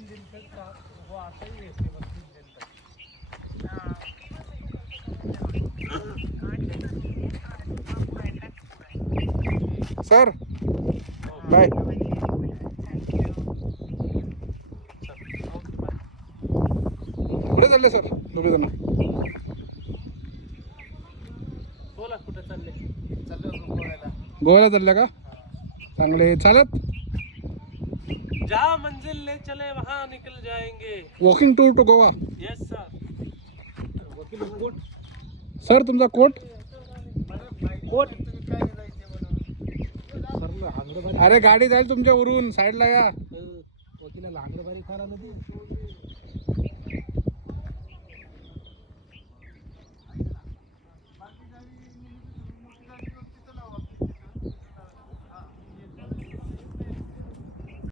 दिन तक वो आता ही रहते बस 3 दिन तक। Sir bye. कुठे चालले सर दोघे जण? बोला कुठे चालले? चाललो गोव्याला. गोव्याला चालल्या का? चांगले. चालत जहाँ मंजिल ले चले वहाँ निकल जाएंगे. Walking tour to Goa. Yes sir. Sir तुमचा कोट. अरे गाडी जाईल तुमच्या वरून, साईडला या. वकिला लांगरबारी खायला नदी.